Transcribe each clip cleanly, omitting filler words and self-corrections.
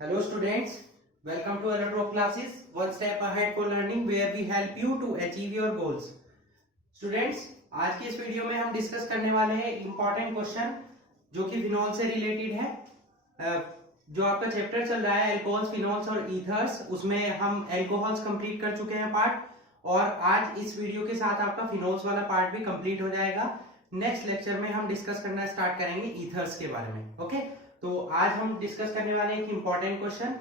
Hello students, welcome to Electro classes, one step ahead for learning where we help you to achieve your goals. Students, आज की इस video में हम discuss करने वाले हैं इम्पोर्टेंट क्वेश्चन जो कि फिनॉल से रिलेटेड है। जो आपका चैप्टर चल रहा है एल्कोहल्स, फिनॉल्स और ईथर्स, उसमें हम एल्कोहल्स कंप्लीट कर चुके हैं पार्ट, और आज इस वीडियो के साथ आपका फिनॉल्स वाला पार्ट भी कंप्लीट हो जाएगा। नेक्स्ट लेक्चर में हम डिस्कस करना स्टार्ट करेंगे ईथर्स के बारे में। ओके, तो आज हम डिस्कस करने वाले हैं एक इंपॉर्टेंट क्वेश्चन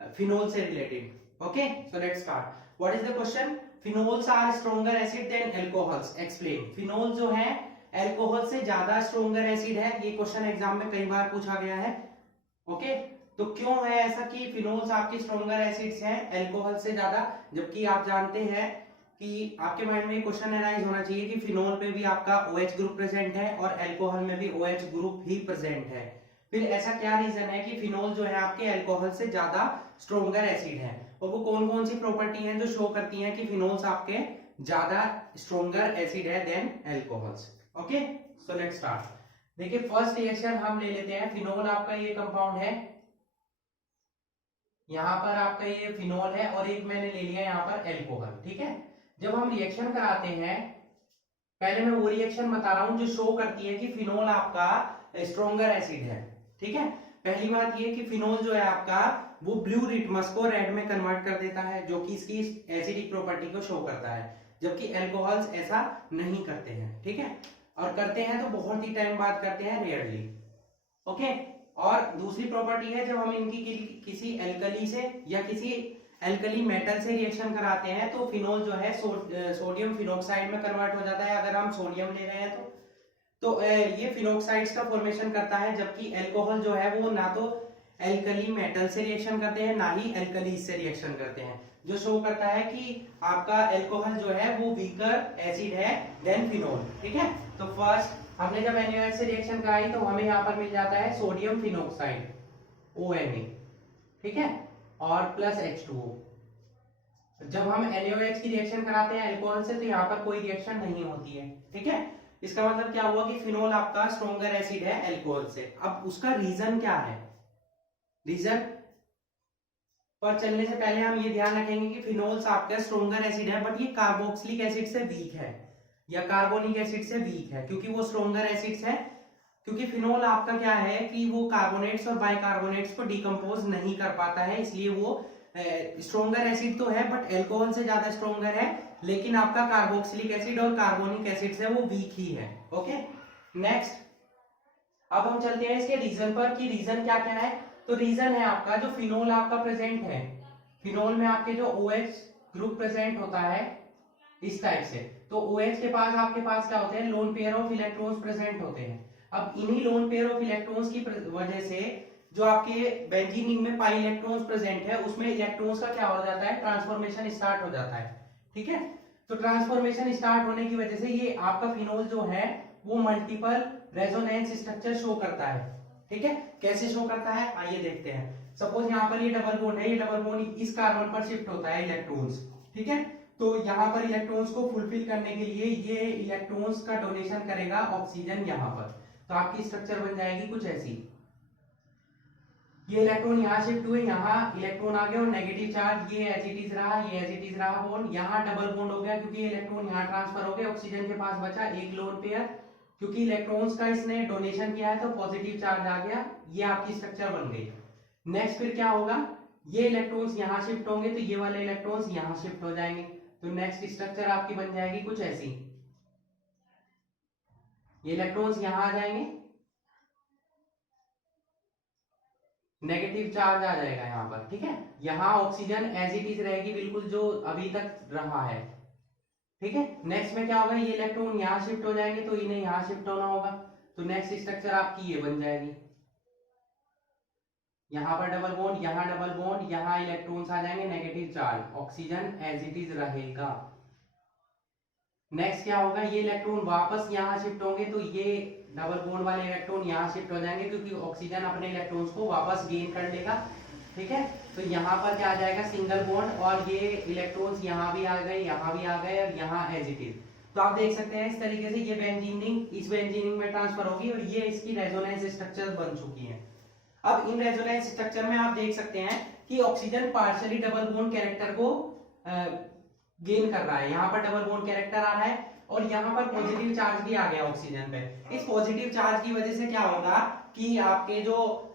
फिनोल से related. Okay, so let's start. What is the question? Phenols are stronger acid than alcohols, explain. Phenol जो है अल्कोहल से ज्यादा स्ट्रॉन्गर एसिड है, ये क्वेश्चन एग्जाम में कई बार पूछा गया है। ओके, तो क्यों है ऐसा कि फिनोल्स आपके स्ट्रॉन्गर एसिड्स हैं अल्कोहल से ज्यादा, जबकि आप जानते हैं कि आपके माइंड में क्वेश्चन अराइज होना चाहिए कि फिनोल पे भी आपका OH ग्रुप प्रेजेंट है और अल्कोहल में भी OH ग्रुप ही प्रेजेंट है। फिर ऐसा क्या रीजन है कि फिनोल जो है आपके अल्कोहल से ज्यादा स्ट्रॉन्गर एसिड है, और वो कौन कौन सी प्रॉपर्टी हैं जो शो करती हैं कि फिनोल्स आपके ज्यादा स्ट्रॉन्गर एसिड है than alcohols. Okay, so let's start. देखिए फर्स्ट रिएक्शन हम ले लेते हैं। फिनोल आपका ये कंपाउंड है, यहाँ पर आपका ये फिनोल है और एक मैंने ले लिया यहाँ पर अल्कोहल। ठीक है, जब हम रिएक्शन कराते हैं, पहले मैं वो रिएक्शन बता रहा हूं जो शो करती है कि फिनोल आपका स्ट्रॉन्गर एसिड है। ठीक है, पहली बात ये कि फिनोल जो है आपका वो ब्लू लिटमस को रेड में कन्वर्ट कर देता है, जो कि इसकी एसिडिक प्रॉपर्टी को शो करता है, जबकि अल्कोहल्स ऐसा नहीं करते हैं। ठीक है, और करते हैं तो बहुत ही टाइम बाद करते हैं, रेयरली। ओके, और दूसरी प्रॉपर्टी है, जब हम इनकी किसी एल्कली से या किसी एल्कली मेटल से रिएक्शन कराते हैं तो फिनोल जो है सोडियम फिनोक्साइड में कन्वर्ट हो जाता है। अगर हम सोडियम ले रहे हैं तो ये फिनोक्साइड्स का फॉर्मेशन करता है, जबकि अल्कोहल जो है वो ना तो एल्कली मेटल से रिएक्शन करते हैं ना ही एल्कलीज से रिएक्शन करते हैं, जो शो करता है कि आपका अल्कोहल जो है वो वीकर एसिड है देन फिनोल। ठीक है, तो फर्स्ट हमने जब NaOH से रिएक्शन कराई तो हमें यहाँ पर मिल जाता है सोडियम फिनोक्साइड ONA। ठीक है, और प्लस H2O। जब हम NaOH की रिएक्शन कराते हैं अल्कोहल से तो यहाँ पर कोई रिएक्शन नहीं होती है। ठीक है, इसका मतलब क्या हुआ कि फिनोल आपका स्ट्रॉन्गर एसिड है अल्कोहल से। अब उसका रीजन क्या है? रीजन पर चलने से पहले हम ये ध्यान रखेंगे कि फिनोल्स आपका स्ट्रॉन्गर एसिड है, बट ये कार्बोक्सिलिक एसिड से वीक है या कार्बोनिक एसिड से वीक है, क्योंकि वो स्ट्रॉन्गर एसिड्स है। क्योंकि फिनोल आपका क्या है कि वो कार्बोनेट्स और बाइकार्बोनेट्स को डिकम्पोज नहीं कर पाता है, इसलिए वो स्ट्रॉन्गर एसिड तो है बट अल्कोहल से ज्यादा स्ट्रॉन्गर है, लेकिन आपका कार्बोक्सिलिक एसिड और कार्बोनिक एसिड से वो वीक ही है। ओके, नेक्स्ट अब हम चलते हैं इसके रीजन पर कि रीजन क्या क्या है। तो रीजन है आपका जो फिनोल आपका प्रेजेंट है, फिनोल में आपके जो OH ग्रुप प्रेजेंट होता है इस टाइप से, तो OH के पास आपके पास क्या होते हैं, lone pair of electrons present होते हैं। अब इन्हीं लोन पेयर ऑफ इलेक्ट्रॉन्स की वजह से जो आपके बेंजीन रिंग में पाई इलेक्ट्रॉन्स प्रेजेंट है उसमें इलेक्ट्रॉन्स का क्या हो जाता है, ट्रांसफॉर्मेशन स्टार्ट हो जाता है। ठीक है, तो ट्रांसफॉर्मेशन स्टार्ट होने की वजह से ये आपका फिनोल जो है वो मल्टीपल रेजोनेंस स्ट्रक्चर शो करता है। ठीक है, कैसे शो करता है आइए देखते हैं। सपोज यहाँ पर ये डबल बॉन्ड है, ये डबल बॉन्ड इस कार्बन पर शिफ्ट होता है इलेक्ट्रॉन्स। ठीक है, तो यहाँ पर इलेक्ट्रॉन्स को फुलफिल करने के लिए ये इलेक्ट्रॉन्स का डोनेशन करेगा ऑक्सीजन यहाँ पर, तो आपकी स्ट्रक्चर बन जाएगी कुछ ऐसी। ये इलेक्ट्रॉन यहाँ शिफ्ट हुए, यहाँ इलेक्ट्रॉन आ गया और नेगेटिव चार्ज ये एज इट इज रहा, ये एज इट इज रहा बॉन्ड, यहाँ डबल बॉन्ड हो गया क्योंकि इलेक्ट्रॉन यहाँ ट्रांसफर हो गए, ऑक्सीजन के पास बचा एक लोन पेयर, क्योंकि इलेक्ट्रॉन्स का इसने डोनेशन किया है तो पॉजिटिव चार्ज आ गया, ये आपकी स्ट्रक्चर बन गई। नेक्स्ट फिर क्या होगा, ये इलेक्ट्रॉन्स यहाँ शिफ्ट होंगे तो ये वाले इलेक्ट्रॉन्स यहाँ शिफ्ट हो जाएंगे, तो नेक्स्ट स्ट्रक्चर आपकी बन जाएगी कुछ ऐसी। ये इलेक्ट्रॉन्स यहाँ आ जाएंगे, नेगेटिव चार्ज आ जाएगा यहाँ पर। ठीक है, यहाँ ऑक्सीजन एज इट इज रहेगी बिल्कुल जो अभी तक रहा है। ठीक है, नेक्स्ट में क्या होगा, ये इलेक्ट्रॉन यहाँ शिफ्ट हो जाएंगे तो इन्हें यहाँ शिफ्ट होना होगा, तो नेक्स्ट स्ट्रक्चर आपकी ये बन जाएगी। यहाँ पर डबल बॉन्ड, यहाँ डबल बॉन्ड, यहाँ इलेक्ट्रॉन्स आ जाएंगे, negative charge, oxygen as it is रहेगा। नेक्स्ट क्या होगा, ये इलेक्ट्रॉन वापस यहाँ शिफ्ट होंगे तो ये डबल बॉन्ड वाले इलेक्ट्रॉन यहाँ शिफ्ट हो जाएंगे क्योंकि ऑक्सीजन अपने इलेक्ट्रॉन्स को वापस गेन कर लेगा। ठीक है, तो यहाँ पर क्या आ जाएगा, सिंगल बॉन्ड, और ये इलेक्ट्रॉन्स यहाँ भी आ गए, यहाँ भी आ गए और यहाँ एज इट इज। तो आप देख सकते हैं इस तरीके से ये बेंजीन रिंग इस बेंजीन रिंग में ट्रांसफर होगी और ये इसकी रेजोनेंस स्ट्रक्चर बन चुकी है। अब इन रेजोनेंस स्ट्रक्चर में आप देख सकते हैं कि oxygen partially double bond character को गेन कर रहा है। यहाँ पर डबल बॉन्ड कैरेक्टर आ रहा है और यहाँ पर पॉजिटिव चार्ज भी आ गया ऑक्सीजन पे। इस पॉजिटिव चार्ज की वजह से क्या होगा कि आपके जो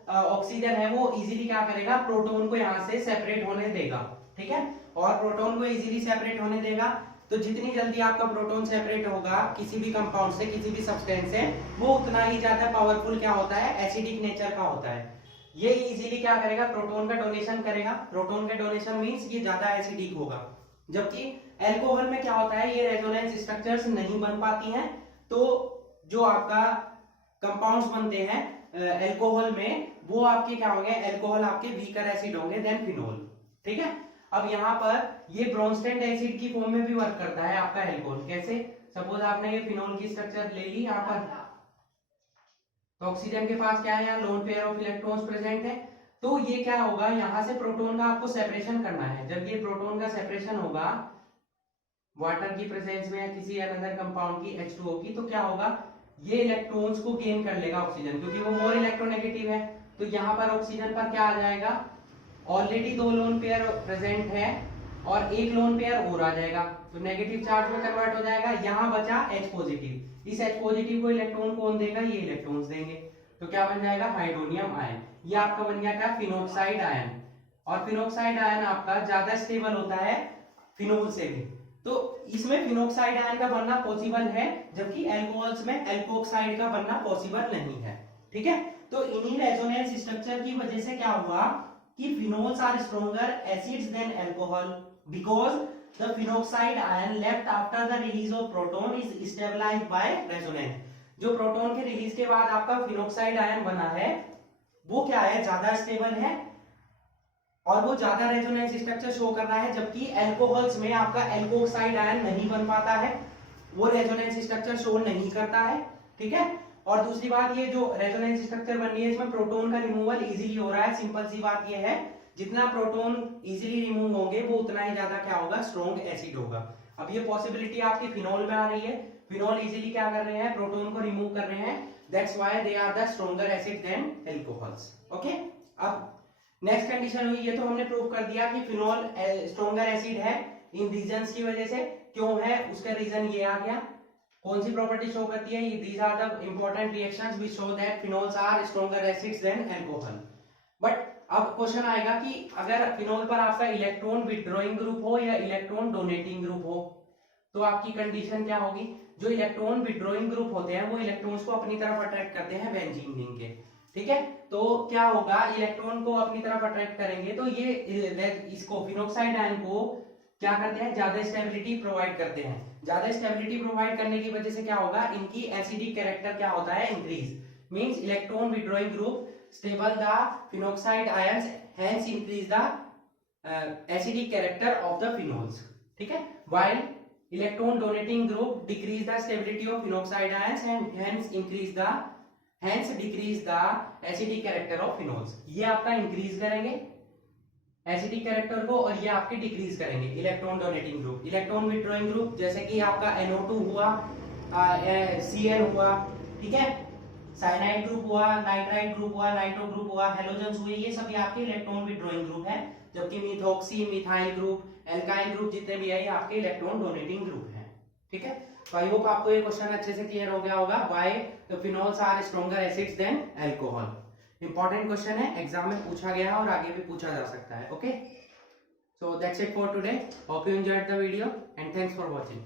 ऑक्सीजन है वो इजीली क्या करेगा, प्रोटॉन को यहाँ से सेपरेट होने देगा, ठीक है। और प्रोटॉन को इजीली सेपरेट होने देगा तो जितनी जल्दी आपका प्रोटॉन सेपरेट होगा किसी भी कंपाउंड से, किसी भी सब्सटेंस से, वो उतना ही ज्यादा पावरफुल क्या होता है, एसिडिक नेचर का होता है। ये इजीली क्या करेगा, प्रोटॉन का डोनेशन करेगा। प्रोटॉन का डोनेशन मींस ये ज्यादा एसिडिक होगा। जबकि एल्कोहल में क्या होता है, ये रेजोनेंस स्ट्रक्चर्स नहीं बन पाती हैं, तो जो आपका कंपाउंड्स बनते हैं एल्कोहल में वो आपके क्या होंगे, एल्कोहल आपके वीकर एसिड होंगे देन फिनोल, ठीक है। अब यहाँ पर ये ब्रोंस्टेड एसिड की फॉर्म में भी वर्क करता है आपका एल्कोहल। कैसे, सपोज आपने ये फिनोल की स्ट्रक्चर ले ली यहाँ पर, तो ऑक्सीजन के पास क्या है, यहाँ lone pair of electrons present है, तो ये क्या होगा, यहाँ से प्रोटॉन का आपको सेपरेशन करना है। जब ये प्रोटॉन का सेपरेशन होगा वाटर की प्रेजेंस में या किसी अनदर कंपाउंड की H2O की, तो क्या होगा, ये इलेक्ट्रॉन्स को गेन कर लेगा ऑक्सीजन, क्योंकि वो मोर इलेक्ट्रोनेगेटिव है। तो यहाँ पर ऑक्सीजन पर क्या आ जाएगा, ऑलरेडी 2 लोन पेयर प्रेजेंट है और 1 लोन पेयर और आ जाएगा, तो नेगेटिव चार्ज में कन्वर्ट हो जाएगा। यहाँ बचा H पॉजिटिव, इस H पॉजिटिव को इलेक्ट्रॉन कौन देगा, ये इलेक्ट्रॉन्स देंगे, तो क्या बन जाएगा, हाइड्रोनियम आयन। ये आपका बन गया क्या, फिनोक्साइड आयन। और फिनोक्साइड आयन आपका ज्यादा स्टेबल होता है फिनोल से भी, तो इसमें फिनोक्साइड आयन का बनना पॉसिबल है, जबकि एल्कोहल्स में एल्कोक्साइड का बनना पॉसिबल नहीं है, ठीक है। तो इन्हीं रेजोनेंस स्ट्रक्चर की वजह से क्या हुआ कि phenols are stronger acids than alcohol because the phenoxide ion left after the release of proton is stabilized by resonance. जो प्रोटॉन के रिलीज के बाद आपका फिनोक्साइड आयन बना है वो क्या है, ज्यादा स्टेबल है और वो ज्यादा रेजोनेंस स्ट्रक्चर शो कर रहा है, जबकि अल्कोहल्स में आपका एल्कोक्साइड आयन नहीं बन पाता है, वो रेजोनेंस स्ट्रक्चर शो नहीं करता है, ठीक है। और दूसरी बात, ये जो रेजोनेंस स्ट्रक्चर बन रही है इसमें प्रोटॉन का रिमूवल इजीली हो रहा है। सिंपल सी बात ये है, जितना प्रोटॉन इजीली रिमूव होंगे वो उतना ही ज्यादा क्या होगा, स्ट्रॉन्ग एसिड होगा। अब ये पॉसिबिलिटी आपकी फिनोल में आ रही है, फिनोल इजीली क्या कर रहे हैं, प्रोटॉन को रिमूव कर रहे हैं, that's why they are the stronger acid than alcohols, okay. अब नेक्स्ट कंडीशन हुई, ये तो हमने प्रूव कर दिया कि फिनोल स्ट्रॉन्गर एसिड है इन रीजंस की वजह से। क्यों है, उसका रीजन ये आ गया। कौन सी प्रॉपर्टी शो करती है, these are the important reactions which show that phenols are stronger acids than alcohol. But अब क्वेश्चन आएगा कि अगर फिनोल पर आपका इलेक्ट्रॉन विथड्रॉइंग ग्रुप हो या इलेक्ट्रॉन डोनेटिंग ग्रुप हो, तो आपकी कंडीशन क्या होगी। जो इलेक्ट्रॉन विथड्रॉइंग ग्रुप होते हैं वो इलेक्ट्रॉन्स को अपनी तरफ अट्रैक्ट करते हैं बेंजीन रिंग के, ठीक है। तो क्या होगा, इलेक्ट्रॉन को अपनी तरफ अट्रैक्ट करेंगे तो ये इसको फिनोक्साइड आयन को क्या करते हैं, ज्यादा स्टेबिलिटी प्रोवाइड करते हैं। ज्यादा स्टेबिलिटी प्रोवाइड करने की वजह से क्या होगा, इनकी एसिडिक कैरेक्टर क्या होता है, increase, means electron withdrawing group stable the phenoxide ions hence increase the acidic character of the phenols, ठीक है। While electron donating group decrease the stability of phenoxide ions and hence decrease the acidic character of phenols. ये आपका increase करेंगे acidic character को और ये आपके decrease करेंगे electron donating group. Electron withdrawing group जैसे कि आपका NO2 हुआ, Cl हुआ, ठीक है, साइनाइड ग्रुप हुआ, नाइट्राइड ग्रुप हुआ, नाइट्रो ग्रुप हुआ, हेलोजन्स हुए, ये सभी आपके इलेक्ट्रॉन विथड्रॉइंग ग्रुप है। जबकि methoxy, methyl group, alkyl group जितने भी है ये आपके इलेक्ट्रॉन डोनेटिंग ग्रुप है, ठीक है। तो आई होप आपको ये क्वेश्चन अच्छे से क्लियर हो गया होगा, why the phenols are stronger acids than alcohol. Important question है, एग्जाम में पूछा गया है और आगे भी पूछा जा सकता है, okay. So that's it for today, hope you enjoyed the video and thanks for watching.